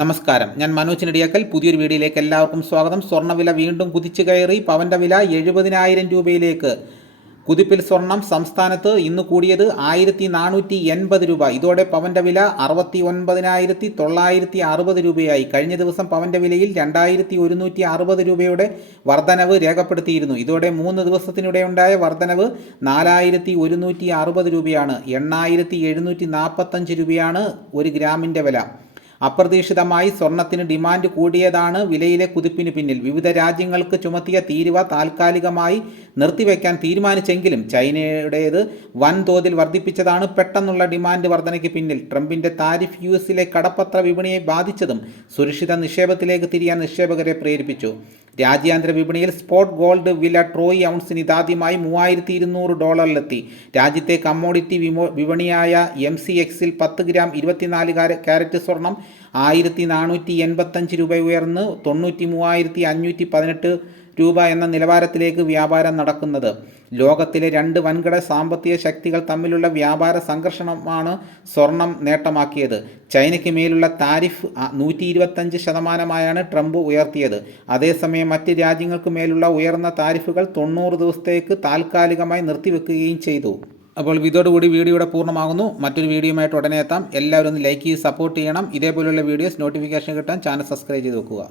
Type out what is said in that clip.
നമസ്കാരം. ഞാൻ മനോജ് നെടിയാക്കൽ. പുതിയൊരു വീഡിയോയിലേക്ക് എല്ലാവർക്കും സ്വാഗതം. സ്വർണവില വീണ്ടും കുതിച്ചു കയറി. പവന്റെ വില എഴുപതിനായിരം രൂപയിലേക്ക്. കുതിപ്പിൽ സ്വർണം സംസ്ഥാനത്ത് ഇന്ന് കൂടിയത് ആയിരത്തി നാനൂറ്റി എൺപത് രൂപ. ഇതോടെ പവന്റെ വില അറുപത്തി ഒൻപതിനായിരത്തി തൊള്ളായിരത്തി അറുപത് രൂപയായി. കഴിഞ്ഞ ദിവസം പവന്റെ വിലയിൽ രണ്ടായിരത്തി ഒരുന്നൂറ്റി അറുപത് രൂപയുടെ വർധനവ് രേഖപ്പെടുത്തിയിരുന്നു. ഇതോടെ മൂന്ന് ദിവസത്തിനിടെ ഉണ്ടായ വർധനവ് നാലായിരത്തി ഒരുന്നൂറ്റി അറുപത് രൂപയാണ്. എണ്ണായിരത്തി എഴുന്നൂറ്റി നാൽപ്പത്തഞ്ച് രൂപയാണ് ഒരു ഗ്രാമിന്റെ വില. അപ്രതീക്ഷിതമായി സ്വർണത്തിന് ഡിമാൻഡ് കൂടിയതാണ് വിലയിലെ കുതിപ്പിന് പിന്നിൽ. വിവിധ രാജ്യങ്ങൾക്ക് ചുമത്തിയ തീരുവ താൽക്കാലികമായി നിർത്തിവെക്കാൻ തീരുമാനിച്ചെങ്കിലും ചൈനയുടേത് വൻതോതിൽ വർദ്ധിപ്പിച്ചതാണ് പെട്ടെന്നുള്ള ഡിമാൻഡ് വർധനയ്ക്ക് പിന്നിൽ. ട്രംപിന്റെ താരിഫ് യു എസിലെ കടപ്പത്ര വിപണിയെ ബാധിച്ചതും സുരക്ഷിത നിക്ഷേപത്തിലേക്ക് തിരിയാൻ നിക്ഷേപകരെ പ്രേരിപ്പിച്ചു. രാജ്യാന്തര വിപണിയിൽ സ്പോട്ട് ഗോൾഡ് വില ട്രോയ് ഔൺസിന് ഇതാദ്യമായി മൂവായിരത്തി ഇരുന്നൂറ് ഡോളറിലെത്തി. രാജ്യത്തെ കമ്മോഡിറ്റി വിപണിയായ എം സി എക്സിൽ പത്ത് ഗ്രാം ഇരുപത്തിനാല് ക്യാരറ്റ് സ്വർണം ആയിരത്തി നാനൂറ്റി എൺപത്തഞ്ച് രൂപ ഉയർന്ന്. തൊണ്ണൂറ്റി മൂവായിരത്തി അഞ്ഞൂറ്റി പതിനെട്ട് രൂപ എന്ന നിലവാരത്തിലേക്ക് വ്യാപാരം നടക്കുന്നത്. ലോകത്തിലെ രണ്ട് വൻകിട സാമ്പത്തിക ശക്തികൾ തമ്മിലുള്ള വ്യാപാര സംഘർഷണമാണ് സ്വർണം നേട്ടമാക്കിയത്. ചൈനയ്ക്ക് മേലുള്ള താരിഫ് നൂറ്റി ഇരുപത്തഞ്ച് ശതമാനമായാണ് ട്രംപ് ഉയർത്തിയത്. അതേസമയം മറ്റ് രാജ്യങ്ങൾക്ക് മേലുള്ള ഉയർന്ന താരിഫുകൾ തൊണ്ണൂറ് ദിവസത്തേക്ക് താൽക്കാലികമായി നിർത്തിവെക്കുകയും ചെയ്തു. അപ്പോൾ ഇതോടുകൂടി വീഡിയോയുടെ പൂർണമാകുന്നു. മറ്റൊരു വീഡിയോയുമായിട്ട് ഉടനെ എത്താം. എല്ലാവരും ഒന്ന് ലൈക്ക് ചെയ്ത് സപ്പോർട്ട് ചെയ്യണം. ഇതേപോലെയുള്ള വീഡിയോസ് നോട്ടിഫിക്കേഷൻ കിട്ടാൻ ചാനൽ സബ്സ്ക്രൈബ് ചെയ്ത് വെക്കുക.